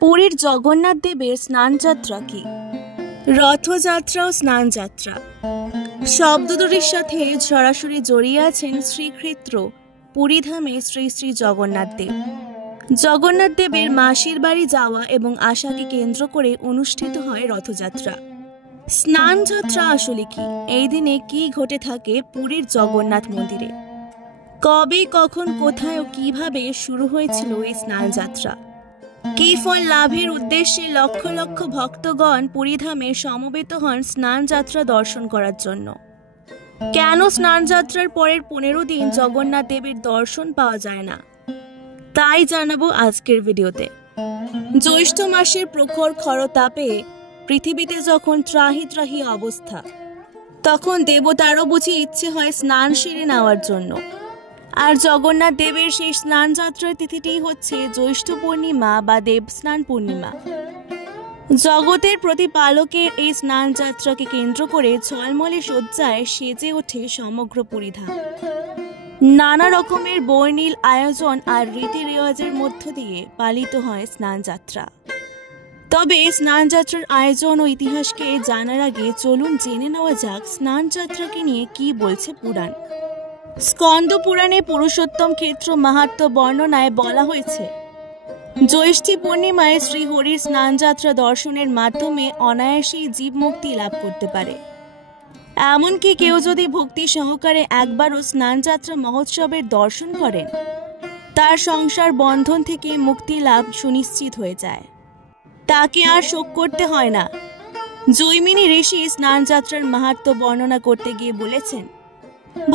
পুরীর জগন্নাথ দেবের স্নানযাত্রা কি? রথযাত্রা ও স্নানযাত্রা শব্দদূরের সাথে সরাসরি জড়িয়ে আছেন শ্রীক্ষেত্র পুরীধামে শ্রী শ্রী জগন্নাথ দেব। জগন্নাথ দেবের মাসির বাড়ি যাওয়া এবং আশাকে কেন্দ্র করে অনুষ্ঠিত হয় রথযাত্রা। স্নানযাত্রা আসলে কি? এই দিনে কি ঘটে থাকে পুরীর জগন্নাথ মন্দিরে? কবে, কখন, কোথায় ও কিভাবে শুরু হয়েছিল এই স্নানযাত্রা? কি ফল লাভের উদ্দেশ্যে লক্ষ লক্ষ ভক্তগণ পুরীধামে সমবেত হন স্নানযাত্রা দর্শন করার জন্য? কেন স্নানযাত্রার পরের 15 দিন জগন্নাথ দেবের দর্শন পাওয়া যায় না, তাই জানাবো আজকের ভিডিওতে। জ্যৈষ্ঠ মাসের প্রখর খরতাপে পৃথিবীতে যখন ত্রাহি ত্রাহি অবস্থা, তখন দেবতারও বুঝি ইচ্ছে হয় স্নান সেরে নেওয়ার জন্য। আর জগন্নাথ দেবের সেই স্নানযাত্রার তিথিটি হচ্ছে জ্যৈষ্ঠ পূর্ণিমা বা দেবস্নান পূর্ণিমা। জগতের প্রতিপালকের এই স্নানযাত্রাকে কেন্দ্র করে ঝলমলে সজ্জায় সেজে ওঠে সমগ্র পুরীধাম। নানা রকমের বর্ণিল আয়োজন আর রীতি রেওয়াজের মধ্য দিয়ে পালিত হয় স্নানযাত্রা। তবে স্নানযাত্রার আয়োজন ও ইতিহাসকে জানার আগে চলুন জেনে নেওয়া যাক স্নানযাত্রাকে নিয়ে কি বলছে পুরাণ। স্কন্দ পুরাণে পুরুষোত্তম ক্ষেত্র মাহাত্ম্য বর্ণনায় বলা হয়েছে, জ্যৈষ্ঠী পূর্ণিমায় শ্রীহরির স্নানযাত্রা দর্শনের মাধ্যমে অনায়াসেই জীব মুক্তি লাভ করতে পারে। এমনকি কেউ যদি ভক্তি সহকারে একবারও স্নানযাত্রা মহোৎসবের দর্শন করেন, তার সংসার বন্ধন থেকে মুক্তি লাভ সুনিশ্চিত হয়ে যায়, তাকে আর শোক করতে হয় না। জৈমিনী ঋষি স্নানযাত্রার মাহাত্ম্য বর্ণনা করতে গিয়ে বলেছেন,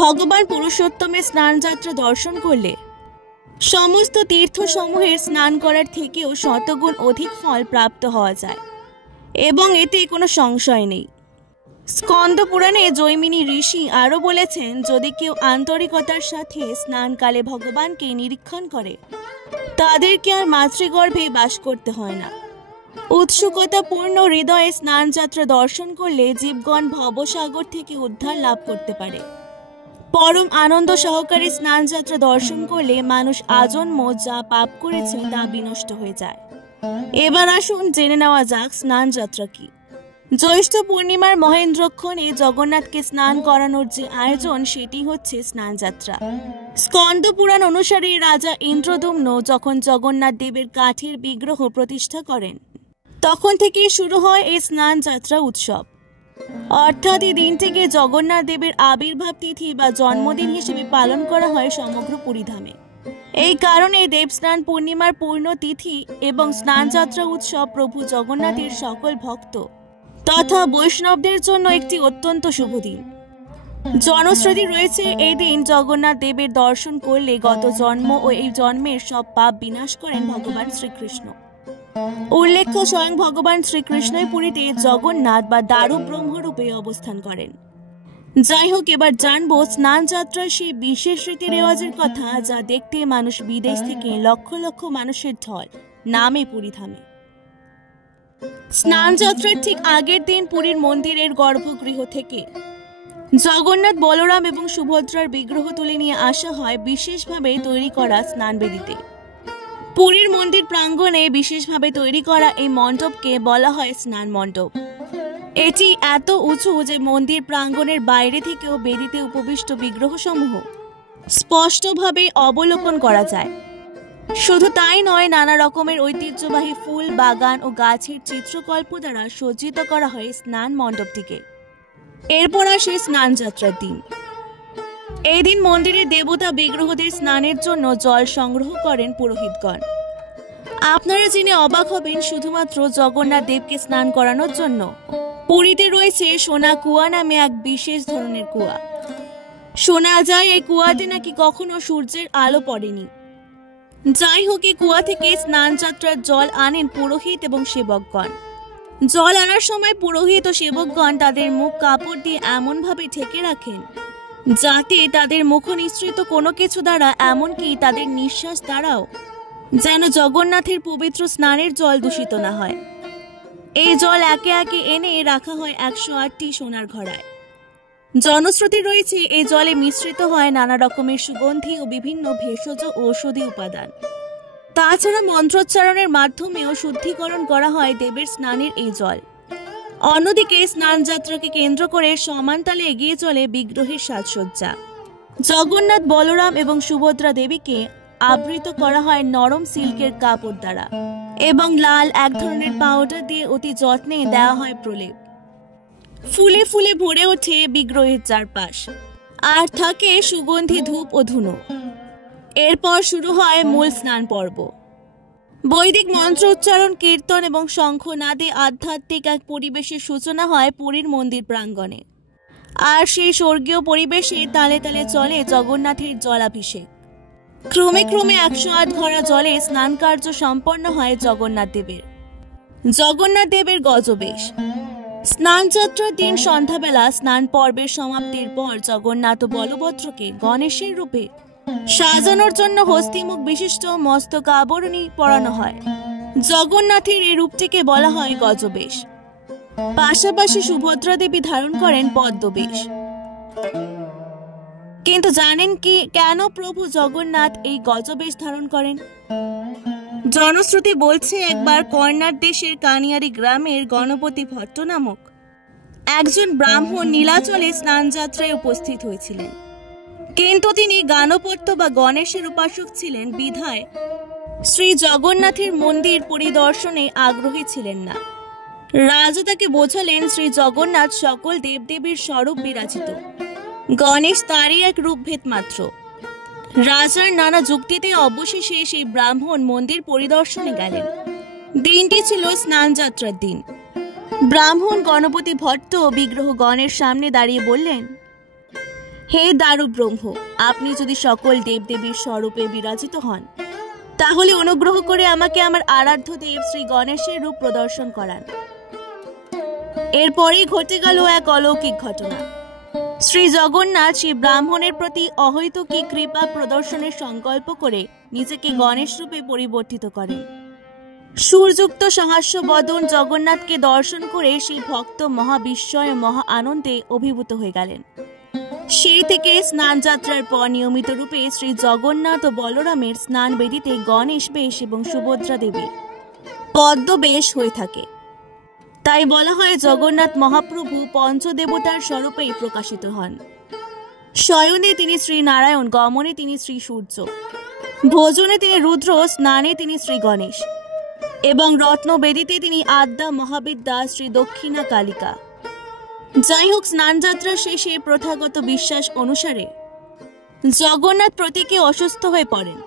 ভগবান পুরুষোত্তমের স্নানযাত্রা দর্শন করলে সমস্ত তীর্থসমূহের স্নান করার থেকেও শতগুণ অধিক ফল প্রাপ্ত হওয়া যায় এবং এতে কোনো সংশয় নেই। স্কন্দ পুরাণে জৈমিনী ঋষি আরও বলেছেন, যদি কেউ আন্তরিকতার সাথে স্নানকালে ভগবানকে নিরীক্ষণ করে, তাদেরকে আর মাতৃগর্ভে বাস করতে হয় না। উৎসুকতাপূর্ণ হৃদয়ে স্নানযাত্রা দর্শন করলে জীবগণ ভবসাগর থেকে উদ্ধার লাভ করতে পারে। পরম আনন্দ সহকারে স্নানযাত্রা দর্শন করলে মানুষ আজন্ম যা পাপ করেছে তা বিনষ্ট হয়ে যায়। এবার আসুন জেনে নেওয়া যাক স্নানযাত্রা কি। জ্যৈষ্ঠ পূর্ণিমার মহেন্দ্রক্ষণে জগন্নাথকে স্নান করানোর যে আয়োজন, সেটি হচ্ছে স্নানযাত্রা। স্কন্দ পুরাণ অনুসারে রাজা ইন্দ্রদম্ন যখন জগন্নাথ দেবের কাঠের বিগ্রহ প্রতিষ্ঠা করেন, তখন থেকেই শুরু হয় এই স্নানযাত্রা উৎসব। অর্থাৎ এই দিনটিকে জগন্নাথ দেবের আবির্ভাব তিথি বা জন্মদিন হিসেবে পালন করা হয় সমগ্র পুরীধামে। এই কারণে দেবস্নান পূর্ণিমার পূর্ণ তিথি এবং স্নানযাত্রা উৎসব প্রভু জগন্নাথের সকল ভক্ত তথা বৈষ্ণবদের জন্য একটি অত্যন্ত শুভ দিন। জনশ্রুতি রয়েছে, এই দিন জগন্নাথ দেবের দর্শন করলে গত জন্ম ও এই জন্মের সব পাপ বিনাশ করেন ভগবান শ্রীকৃষ্ণ। উল্লেখ্য, স্বয়ং ভগবান শ্রীকৃষ্ণই পুরীতে জগন্নাথ বা দারু ব্রহ্মরূপে অবস্থান করেন। যাই হোক, এবার জানবো স্নানযাত্রার সেই বিশেষ রীতি রেওয়াজের কথা, যা দেখতে মানুষ বিদেশ থেকে লক্ষ লক্ষ মানুষের ঢল নামে পুরীধামে। স্নানযাত্রার ঠিক আগের দিন পুরীর মন্দিরের গর্ভগৃহ থেকে জগন্নাথ, বলরাম এবং সুভদ্রার বিগ্রহ তুলে নিয়ে আসা হয় বিশেষভাবে তৈরি করা স্নানবেদিতে। পুরীর মন্দির প্রাঙ্গণে বিশেষভাবে তৈরি করা এই মণ্ডপকে বলা হয় স্নান মণ্ডপ। এটি এত উঁচু যে মন্দির প্রাঙ্গণের বাইরে থেকেও বেদিতে উপবিষ্ট বিগ্রহসমূহ স্পষ্টভাবে অবলোকন করা যায়। শুধু তাই নয়, নানা রকমের ঐতিহ্যবাহী ফুল, বাগান ও গাছের চিত্রকল্প দ্বারা সজ্জিত করা হয় স্নান মণ্ডপটিকে। এরপর আসে স্নানযাত্রার দিন। এই দিন মন্দিরের দেবতা বিগ্রহদের স্নানের জন্য জল সংগ্রহ করেন পুরোহিতগণ। আপনারা জেনে অবাক হবেন, শুধুমাত্র জগন্নাথ দেবকে স্নান করানোর জন্য পুরীতে রয়েছে সোনা কুয়া নামে এক বিশেষ ধরনের কুয়া। শোনা যায় এই কুয়াতে নাকি কখনো সূর্যের আলো পড়েনি। যাই হোক, এই কুয়া থেকে স্নানযাত্রার জল আনেন পুরোহিত এবং সেবকগণ। জল আনার সময় পুরোহিত ও সেবকগণ তাদের মুখ কাপড় দিয়ে এমনভাবে ঢেকে রাখেন, যাতে তাদের মুখ নিঃসৃত কোনো কিছু দ্বারা, এমনকি তাদের নিঃশ্বাস দ্বারাও যেন জগন্নাথের পবিত্র স্নানের জল দূষিত না হয়। এই জল একে একে এনে রাখা হয় 108টি সোনার ঘড়ায়। জনশ্রুতি রয়েছে, এই জলে মিশ্রিত হয় নানা রকমের সুগন্ধি ও বিভিন্ন ভেষজ ঔষধি উপাদান। তাছাড়া মন্ত্রোচ্চারণের মাধ্যমেও শুদ্ধিকরণ করা হয় দেবের স্নানের এই জল। অন্যদিকে স্নানযাত্রাকে কেন্দ্র করে সমানতালে এগিয়ে চলে বিগ্রহের সাজসজ্জা। জগন্নাথ, বলরাম এবং সুভদ্রা দেবীকে আবৃত করা হয় নরম সিল্কের কাপড় দ্বারা এবং লাল এক ধরনের পাউডার দিয়ে অতি যত্নে দেওয়া হয় প্রলেপ। ফুলে ফুলে ভরে ওঠে বিগ্রহের চারপাশ, আর থাকে সুগন্ধি ধূপ ও ধুনো। এরপর শুরু হয় মূল স্নান পর্ব। বৈদিক মন্ত্র উচ্চারণ, কীর্তন এবং শঙ্খনাদে আধ্যাত্মিক এক পরিবেশের সূচনা হয় পুরীর মন্দির প্রাঙ্গণে। আর সেই স্বর্গীয় পরিবেশে তালে তালে চলে জগন্নাথের জলাভিষেক। ক্রমে ক্রমে 108 ঘড়া জলে স্নান কার্য সম্পন্ন হয় জগন্নাথ দেবের গজবেশ। স্নানযাত্রার দিন সন্ধ্যাবেলা স্নান পর্বের সমাপ্তির পর জগন্নাথ ও বলভদ্রকে গণেশের রূপে সাজানোর জন্য হস্তিমুখ বিশিষ্ট মস্তক আবরণী পরানো হয়। জগন্নাথের এই রূপটিকে বলা হয় গজবেশ। পাশাপাশি সুভদ্রা দেবী ধারণ করেন পদ্মবেশ। কিন্তু জানেন কি কেন প্রভু জগন্নাথ এই গজবেশ ধারণ করেন? জনশ্রুতি বলছে, একবার কর্ণাট দেশের কানিয়ারি গ্রামের গণপতি ভট্ট নামক একজন ব্রাহ্মণ নীলাচলে স্নানযাত্রায় উপস্থিত হয়েছিলেন। কিন্তু তিনি গাণপত্য বা গণেশের উপাসক ছিলেন বিধায় শ্রী জগন্নাথের মন্দির পরিদর্শনে আগ্রহী ছিলেন না। রাজা তাকে বোঝালেন শ্রী জগন্নাথ সকল দেবদেবীর স্বরূপ বিরাজিত, গণেশ তারই এক রূপভেদ মাত্র। রাজার নানা যুক্তিতে অবশেষে সেই ব্রাহ্মণ মন্দির পরিদর্শনে গেলেন। দিনটি ছিল স্নানযাত্রার দিন। ব্রাহ্মণ গণপতি ভট্ট বিগ্রহ গণের সামনে দাঁড়িয়ে বললেন, হে দারু ব্রহ্ম, আপনি যদি সকল দেবদেবীর স্বরূপে বিরাজিত হন, তাহলে অনুগ্রহ করে আমাকে আমার আরাধ্য দেব শ্রী গণেশের রূপ প্রদর্শন করান। এরপরেই ঘটে গেল এক অলৌকিক ঘটনা। শ্রী জগন্নাথ সেই ব্রাহ্মণের প্রতি অহৈতুকী কৃপা প্রদর্শনের সংকল্প করে নিজেকে গণেশ রূপে পরিবর্তিত করেন। সুরযুক্ত সহাস্য বদন জগন্নাথকে দর্শন করে সেই ভক্ত মহা বিস্ময় ও মহা আনন্দে অভিভূত হয়ে গেলেন। সেই থেকে স্নানযাত্রার পর নিয়মিত রূপে শ্রী জগন্নাথ ও বলরামের স্নান বেদিতে গণেশ বেশ এবং সুভদ্রা দেবীর পদ্মবেশ হয়ে থাকে। তাই বলা হয় জগন্নাথ মহাপ্রভু পঞ্চদেবতার স্বরূপেই প্রকাশিত হন। শয়নে তিনি শ্রী নারায়ণ, গমনে তিনি শ্রী সূর্য, ভোজনে তিনি রুদ্র, স্নানে তিনি শ্রী গণেশ এবং রত্নবেদিতে তিনি আদ্যা মহাবিদ্যা শ্রী দক্ষিণা কালিকা। যাই হোক, স্নানযাত্রা শেষে প্রথাগত বিশ্বাস অনুসারে জগন্নাথ প্রতীকে অসুস্থ হয়ে পড়েন,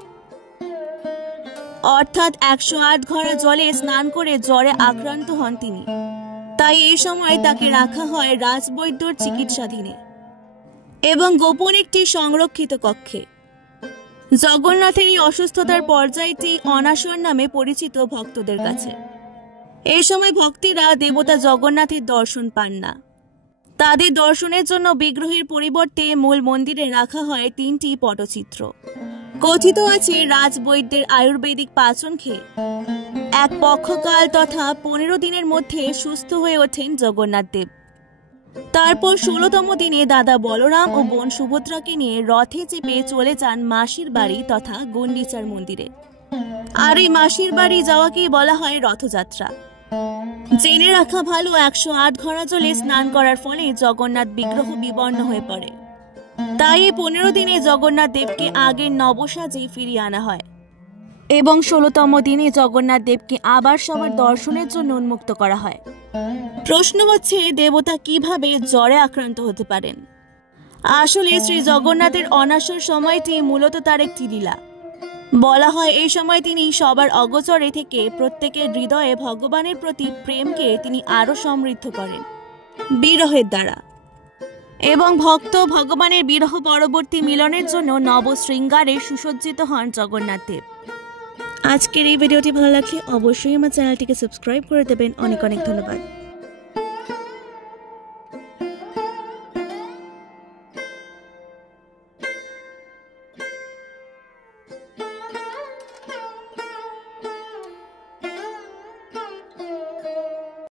অর্থাৎ 108 ঘড়া জলে স্নান করে জ্বরে আক্রান্ত হন তিনি। তাই এই সময় তাকে রাখা হয় রাজবৈদ্যর চিকিৎসাধীনে এবং গোপন একটি সংরক্ষিত কক্ষে। জগন্নাথের এই অসুস্থতার পর্যায়টি অনাসর নামে পরিচিত ভক্তদের কাছে। এই সময় ভক্তেরা দেবতা জগন্নাথের দর্শন পান না। তাদের দর্শনের জন্য বিগ্রহের পরিবর্তে মূল মন্দিরে রাখা হয় 3টি পটচিত্র। কথিত আছে রাজবৈদ্যের আয়ুর্বেদিক পাচন খেয়ে এক পক্ষকাল তথা 15 দিনের মধ্যে সুস্থ হয়ে ওঠেন জগন্নাথ দেব। তারপর 16তম দিনে দাদা বলরাম ও বোন সুভদ্রাকে নিয়ে রথে চেপে চলে যান মাসির বাড়ি তথা গুন্ডিচার মন্দিরে। আর এই মাসির বাড়ি যাওয়াকেই বলা হয় রথযাত্রা। জেনে রাখা ভালো, 108 ঘড়া জলে স্নান করার ফলে জগন্নাথ বিগ্রহ বিবর্ণ হয়ে পড়ে। তাই 15 দিনে জগন্নাথ দেবকে আগের নবসাজে ফিরিয়ে আনা হয় এবং 16তম দিনে জগন্নাথ দেবকে আবার সবার দর্শনের জন্য উন্মুক্ত করা হয়। প্রশ্ন হচ্ছে, দেবতা কিভাবে জ্বরে আক্রান্ত হতে পারেন? আসলে শ্রী জগন্নাথের অনাসর সময়টি মূলত তার একটি লীলা। বলা হয় এই সময় তিনি সবার অগোচরে থেকে প্রত্যেকের হৃদয়ে ভগবানের প্রতি প্রেমকে তিনি আরো সমৃদ্ধ করেন বিরহের দ্বারা, এবং ভক্ত ভগবানের বিরহ পরবর্তী মিলনের জন্য নবশৃঙ্গারে সুসজ্জিত হন জগন্নাথ দেব। আজকের এই ভিডিওটি ভালো লাগলে অবশ্যই আমার চ্যানেলটিকে সাবস্ক্রাইব করে দেবেন। অনেক অনেক ধন্যবাদ।